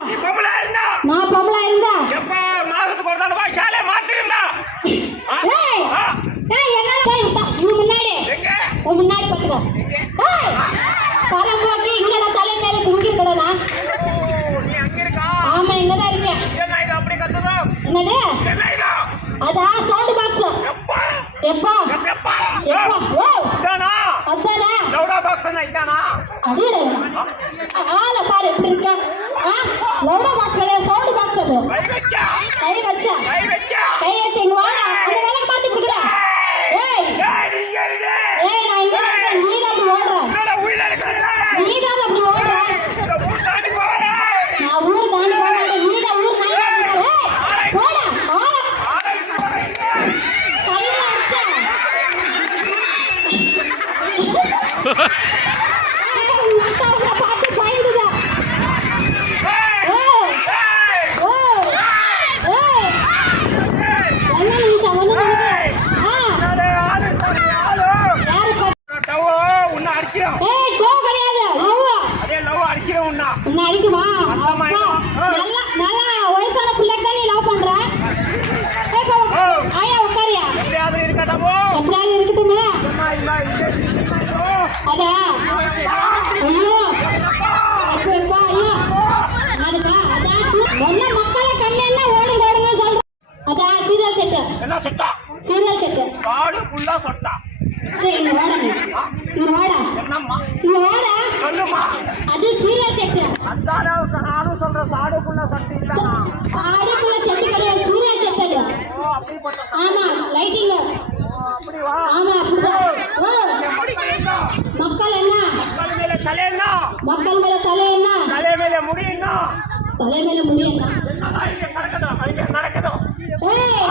நான் பொம்பளை இருந்தா? எப்ப மாசத்துக்கு ஒரு தடவை மாத்திருந்தா என்ன போய் முன்னாடி? முன்னாடி பாத்துக்கோ பரம்போக்கி இங்க நான் தலை மேல அங்க இருக்கா? ஆமா இருக்கேன். என்ன இது அப்படி கத்துதோ? என்னது? என்ன அதா சவுண்ட் பாக்ஸ் எப்பா? எப்பா? எப்பா? இதானா? அதானே? லவுடா பாக்ஸ் இதானா? அடியே ஆளை பாரு எப்படி இருக்க? ஆ லவுடா பாக்ஸ் கிடையாது சவுண்ட் பாக்ஸ் அது கை வைக்க. கை வச்சா? கை வைக்க. கை வச்சு இங்க வாடா. அந்த வேலை மாத்தி கொடுக்குறா ஏய். ஏய், நான் இங்க நீ தான் அப்படி ஓடுற. நீ தான் அப்படி ஓடுற. இந்த ஊர் தாண்டி போறேன். நான் ஊர் தாண்டி போக மாட்டேன். நீ தான் ஊர் நாய் ஏய் போடா. ஆளா ஆளைக்கு போறேன். கையில அடிச்சா? ஏய், உன்னை மக்கள் மேல தலை என்ன தலை மேல முடி என்ன தலை மேல முடி என்ன என்னதான் இங்க நடக்குதோ இங்க நடக்குதோ ஏய்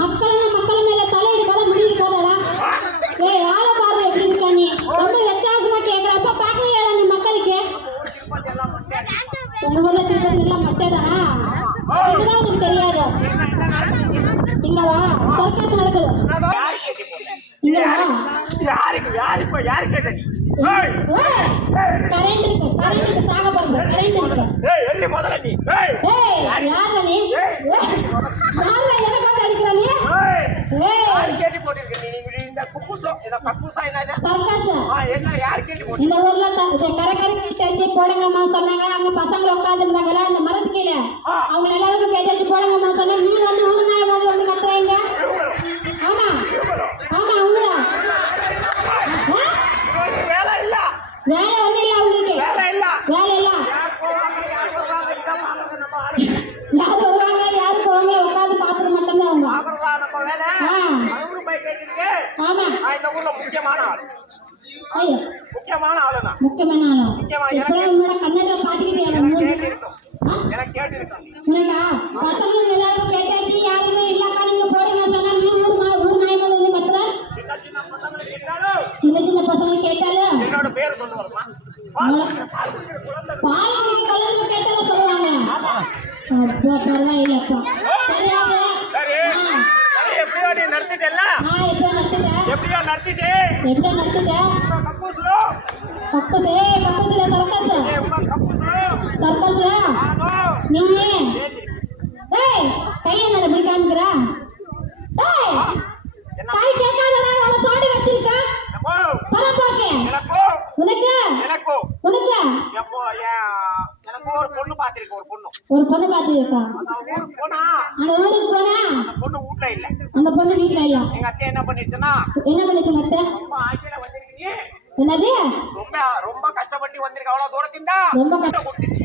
மக்கள் மக்கள் மேல தலை இருக்காத முடி இருக்காதடா ஏய் ஆளை பாரு எப்படி இருக்கா நீ ரொம்ப வித்தியாசமா கேக்குறப்ப பாக்கலையா நீ மக்களுக்கு உங்க ஊர்ல திருப்பதி எல்லாம் மட்டைதானா இதுதான் உனக்கு தெரியாது இங்க வா சர்க்கஸ் நடக்குது யாரு கேட்டு இங்க வா யாருக்கு யாரு? இப்ப யாரு கேட்ட நீ? முதல்ல நீ? கேட்டு போட்டிருக்க நீ? இந்த குக்குசம் இத கக்குசா என்னது சர்க்கஸ். என்ன யாரு கேட்டு போட்டு இந்த ஊர்ல த- இந்த கரை கரை கேட்டாச்சு போடுங்கம்மா சொன்னாங்க. அங்க பசங்க உட்காந்துருந்தாங்களா அந்த மரத்து கீழே. அவங்க எல்லாருக்கும் கேட்டாச்சு போடுங்கம்மா சொன்னா நீ வந்து ஊர் நாய் மாதிரி வந்து கத்துறாங்க ஆமா ஆமா அவங்கதான் ஆ? வேலை இல்ல வேலை ஒண்ணு இல்ல அவங்களுக்கு வேலை இல்ல வேலை இல்ல யார் போவாங்க யார் வருவாங்க இதான் வாங்க நம்ம ஆளு. யார் வருவாங்க யாரு போவாங்க உட்காந்து பாத்துக்க மட்டும்தான் அவங்க பாக்குறதா நம்ம வேலை ஆ அவரு போய் கேட்டிருக்கு ஆமா நான் இந்த ஊர்ல முக்கியமான ஆள். முக்கியமான ஆளு நான் முக்கியமான ஆளா? எப்படா உன்னோட பாத்துக்கிட்டு எனக்கு பசங்க எல்லாரும் கேட்டாச்சு யாருமே இல்லக்கா நீங்க போடுங்க சொன்னா நீ ஊர் மா- ஊர் நாய் மேல வந்து கத்துற? சின்ன சின்ன பசங்க கேட்டாலும் என்னோட பேர் பால் குடிக்க கலந்து சொல்லுவாங்க. அப்பா பரவாயில்லப்பா சரியாக சரி சரி எப்படியோ நீ நடத்திட்டல நான் எப்படி நடத்துட்டேன் எப்படியோ நடத்திட்டு? எப்படி நடத்துட்டேன் கப்பூசுலோ கப்பஸ் ஏ கப்பஸ்ல சர்க்கஸ். சர்க்கஸ்ல நீ ஏய் கையை நட இப்படி காமிக்கிற? ஏய் கை கேட்காதடா உன சாடி வச்சிருக்க எப்போ பரப்பாக்கே எனக்கோ உனக்கு எனக்கோ உனக்கு எப்போ ஏன் எனக்கு ஒரு பொண்ணு பார்த்திருக்க ஒரு பொண்ணு பொண்ணு பார்த்துருக்கா அந்த ஊருக்கு போனா? அந்த பொண்ணு வீட்ல இல்ல. அந்த பொண்ணு வீட்டுல இல்ல. எங்க அத்தை என்ன பண்ணிடுச்சுன்னா என்ன பண்ணுச்சு மத்த? ரொம்ப ஆசையில வந்திருக்கீங்க. என்னது? ரொம்ப ரொம்ப கஷ்டப்பட்டு வந்திருக்க. அவ்வளவு தூரத்தின் தான் ரொம்ப கஷ்டம். கொடுத்துச்சு.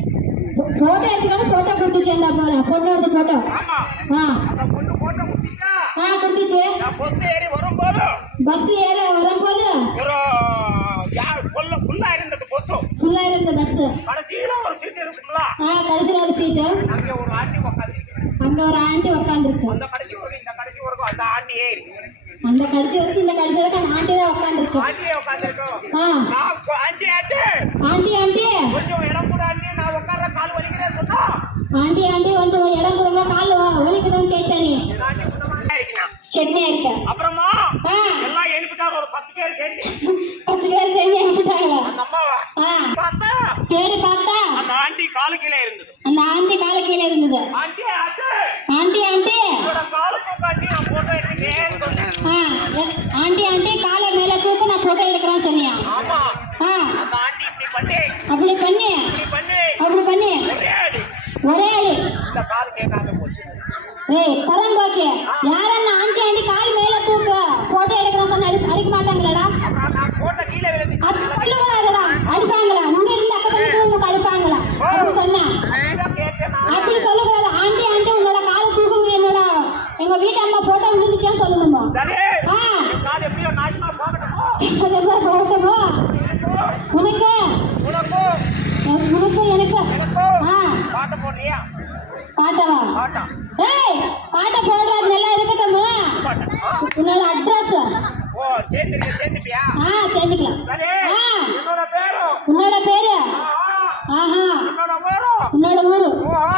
போட்டோ எடுத்துக்கான போட்டோ கொடுத்துச்சு அந்த போல பொண்ணு எடுத்த போட்டோ ஆமா. ஆ. அந்த பொண்ணு போட்டோ கொடுத்துச்சா? ஆ கொடுத்துச்சு. நான் பஸ் ஏறி வரும்போது பஸ் ஏற வரும்போது ஒரு யார் ஃபுல்லா இருந்தது பஸ் ஃபுல்லா இருந்த பஸ் கடைசியில ஒரு ஒரு சீட்டு. அங்க ஒரு ஆண்டி உட்காந்துருக்கு அந்த கடைசி வரைக்கும் இந்த கடைசி வரைக்கும் அந்த ஆண்டி ஏறி அந்த கடைசி வரைக்கும் இந்த கடைசி வரைக்கும் அந்த ஆண்டி தான் உட்காந்துருக்கு ஆண்டியே உட்காந்துருக்கோம் ஆ. நான் கொ- ஆண்டி ஆண்டி. Aunty aunty. கொஞ்சம் இடம் கூட ஆண்டி. நான் உட்கார்ற கால் வலிக்கிறேன் சொன்னா. ஆண்டி ஆண்டி கொஞ்சம் இடம் கொடுங்க. கால் வலிக்குதுன்னு கேட்டேன். சென்னை இருக்க? அப்புறமா எல்லாம் எழுப்பிட்டாங்க. ஒரு பத்து பேர் சேர்ந்து. பத்து பேர் சேர்ந்து அனுப்பிட்டாங்க அந்த அம்மாவை. பார்த்தா தேடி பார்த்தா அந்த ஆண்டி காலு கீழே இருந்தது. அந்த ஆண்டி கால கீழே இருந்தது. Aunty aunty aunty. Aunty aunty காலை மேல தூக்கு நான் போட்டோ எடுக்கிறேன் சொன்னியா? அப்படி பண்ணி. அப்படி பண்ணி. ஒரே அடி. ஏய் பரம்போக்கே யாரನ್ನ ஆண்டி ஆண்டி கால் மேல தூக்கு போட்டோ எடுக்கிறேன் சொன்ன அடி அடிக்க மாட்டாங்களாடா அப்புறம் நான் போட்ட கீழே விழுந்து அப்படி சொல்லக்கூடாதுடா அடிப்பாங்களா இங்க இருந்து அக்கா தங்கச்சி உங்களுக்கு அடிப்பாங்களா அப்படி சொன்னா அப்படிதான் கேட்டேன் நான். அப்படி சொல்லக்கூடாது ஆண்டி ஆண்டி உன்னோட காலை தூக்குங்க என்னோட எங்க வீட்டு அம்மா போட்டோ விழுந்துச்சேன்னு சொல்லணுமா சரி ஆ காது எப்படியோ நாட்டுமா போகட்டுமோ அது என்ன போகட்டுமோ உனக்கு உனக்கும் உனக்கு எனக்கு எனக்கும் ஆ பாட்டு போடுறியா பாட்டவா? பாட்டா? ஏய் பாட்டை போடுறது நல்லா இருக்கட்டும். உன்னோட அட்ரஸ் ஓ சேர்ந்துருக்க சேர்ந்துப்பியா ஆ சேர்ந்துக்கலாம் சரி ஆ. என்னோட பேரும் உன்னோட பேரு? ஆஹா என்னோட ஊரும் உன்னோட ஊரு? ஓஹா.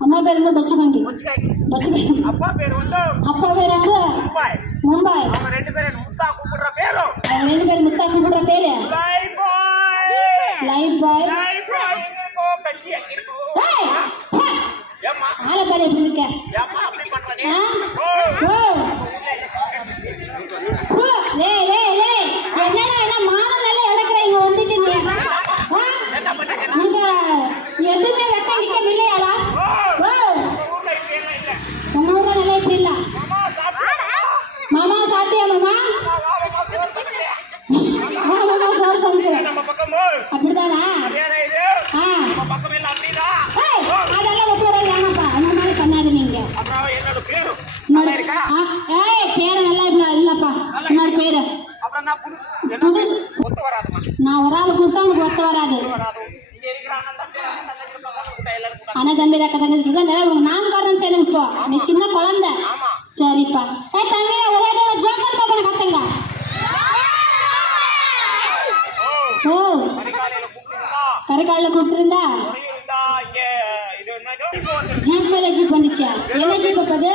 அம்மா பேர் வந்து பேர் பச்சுக்காங்கி. பச்சுக்காங்கி அப்பா பேர் வந்து அப்பா பேர் வந்து மும்பாய். மும்பை அவங்க ரெண்டு பேரும் என்ன முத்தா கூப்பிடுற பேரும் அவங்க ரெண்டு பேரும் முத்தா கூப்பிடுற பேரு Lifebuoy Lifebuoy Lifebuoy எங்கோ கட்சி எங்கிருக்கோ ஏய் ச்சே, ஏம்மா ஆளை பாரு எப்படி இருக்க ஏம்மா அப்படி பண்ற நீ ஆ? ஓ ஓ ஓ, லேய், லேய், லேய். என்னடா என்ன மானநல்ல எடுக்கிற? இங்க வந்துட்டு நீ எதுவுமே நிக்க இல்லையாடா உங்க ஊர்ல நல்லா இப்படி இல்ல. மாமா சாப்பிட்டு மாமா சாப்பிட்டியா மாமா? சார் சமைக்கிறேன் அப்படிதானா இருக்கா ஏய் பேரு நல்லா இல்ல இல்லப்பா. பேரு. அப்புறம் நான் புது என்ன புதுசு. ஒத்து வராதுமா நான் ஒரு ஆள் கூப்பிட்டா உனக்கு ஒத்து வராது. அண்ணன் தம்பி அக்கா தங்கச்சி கூப்பிட்டா உனக்கு நாமகரணம் செய்யணும் இப்போ நீ சின்ன குழந்தை. சரிப்பா. ஏ தம்பி ஒரே தடவை ஜோக்கர் பாப்பனை கத்துங்க ஓ. கூப்பிட்டுருந்தா? கரைக்காலில் கூப்பிட்டு இருந்தா ஜீப் மேல ஜீப் வந்துச்சா? என்ன ஜீப் அப்ப அது?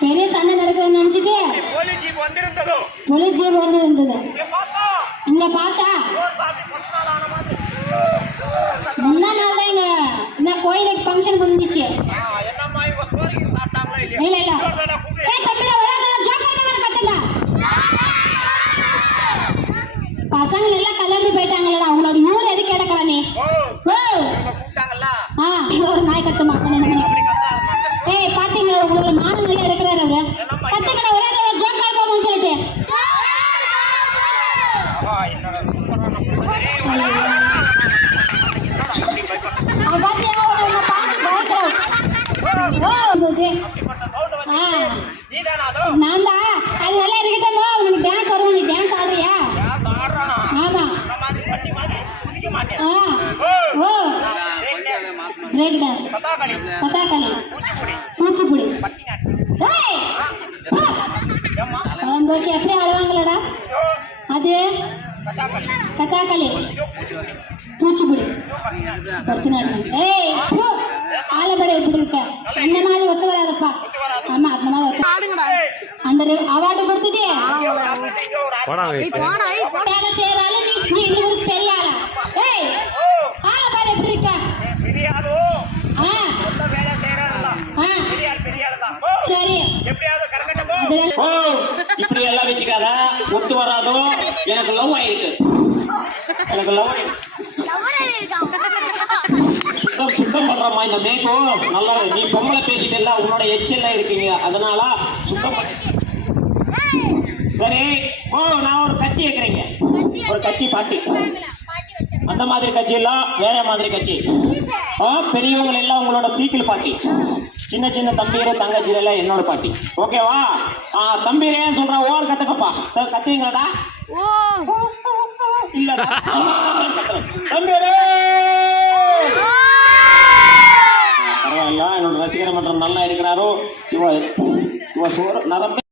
பெரிய சண்டை நடக்குதா நினைச்சிட்டு? போலீஸ் ஜீப் வந்திருந்ததோ? போலீஸ் ஜீப் வந்து இருந்தது இங்க பத்து? முந்தா நாள் தான் இங்க. இந்த கோயிலுக்கு ஃபங்க்ஷன் முடிஞ்சிச்சு. இல்ல இல்ல இன்னொரு தடவை கூப்பிடு. ஏய் தம்பி ஒரே தடவை ஜோக்கர் பாப்பனை கத்துங்க பசங்க எல்லாம் கிளம்பி போயிட்டாங்களடா அவங்களோட ஊர் எதுக்கு எடுக்கிற நீ ஓ ஓ இவங்க கூப்பிட்டாங்கல்ல ஆ இங்க ஒரு நாய் கத்துமா பன்னெண்டு மணி அப்படி கத்தாருமா ஏய் பாத்தீங்களா உங்களுக்கு மானம் நல்லா எடுக்கிறாரு அவரு கத்துக்கடா ஒரே தடவை ஜோக்கர் பாப்போம் சொல்லிட்டு ஆ, என்னோட சூப்பரான பொண்ணு. ஏய், வாடா. அப்படி பயப்படுற? அவன் பாத்தியா ஒரு பார்த்து பயக்கிறான். ஓ சொல்லிட்டு? நான் தான் அது? நல்லா இருக்கட்டுமா உனக்கு டான்ஸ் வரும் நீ டான்ஸ் ஆடுறியா? யார் ஆடுறானா? ஆமா. இந்த மாதிரி பண்ணி மாதிரி குதிக்க மாட்டேன். ஆ. ஓ, ஓ. Break dance, break dance Kathakali, Kathakali Kuchipudi, பூச்சிப்புடி பட்டிநாட்டு. ஏய் பழம்போக்கி எப்படி ஆடுவாங்களடா அது? கூச்சிப்புடி, பூச்சிப்புடி. பரதநாட்டியம் ஏய் போ. ஆலப்படை எப்படி இருக்க அந்த மாதிரி ஒத்து வராதப்பா. ஆமா அந்த மாதிரி ஒத்து அந்த அவார்டு கொடுத்துட்டு. வேலை செய்யறாலும் நீ நீ இந்த ஊருக்கு பெரிய ஆளா ஏய் ஓ, ஆள பாரு எப்படி இருக்க பெரிய ஆளு. ஆ நல்ல வேலை செய்யறான்ல. ஆ பெரிய ஆள், பெரிய ஆளு தான். ஓ, சரி எப்படியாவது கரகட்ட போ. இதெல்லாம் ஓ இப்படி எல்லாம் வச்சுக்காத ஒத்து வராதோ? எனக்கு லவ் ஆயிருக்கு. எனக்கு லவ் சுத்தம் சுத்தம் பண்றமா இந்த மேகம் நல்லா நீ பொம்பளை பேசிட்டு இருந்தா உன்னோட எச்சல்ல இருக்கீங்க. அதனால சுத்தம் பண்ண. சரி ஓ நான் ஒரு கட்சி கேக்குறீங்க ஒரு கட்சி பாட்டி. அந்த மாதிரி கட்சி எல்லாம் வேற மாதிரி கட்சி. ஆ, பெரியவங்க எல்லாம் உங்களோட சீக்கிள் பாட்டி. சின்ன சின்ன தம்பீர தங்கச்சிர எல்லாம் என்னோட பாட்டி. ஓகேவா ஆ தம்பீரே சொல்றேன் ஓர் கத்துக்கப்பா. கத்துவீங்களாடா? இல்லடா. தம்பீரே! பரவாயில்ல என்னோட ரசிகர் மன்றம் நல்லா இருக்கிறாரோ? இவ இவ சோறு நரம்பே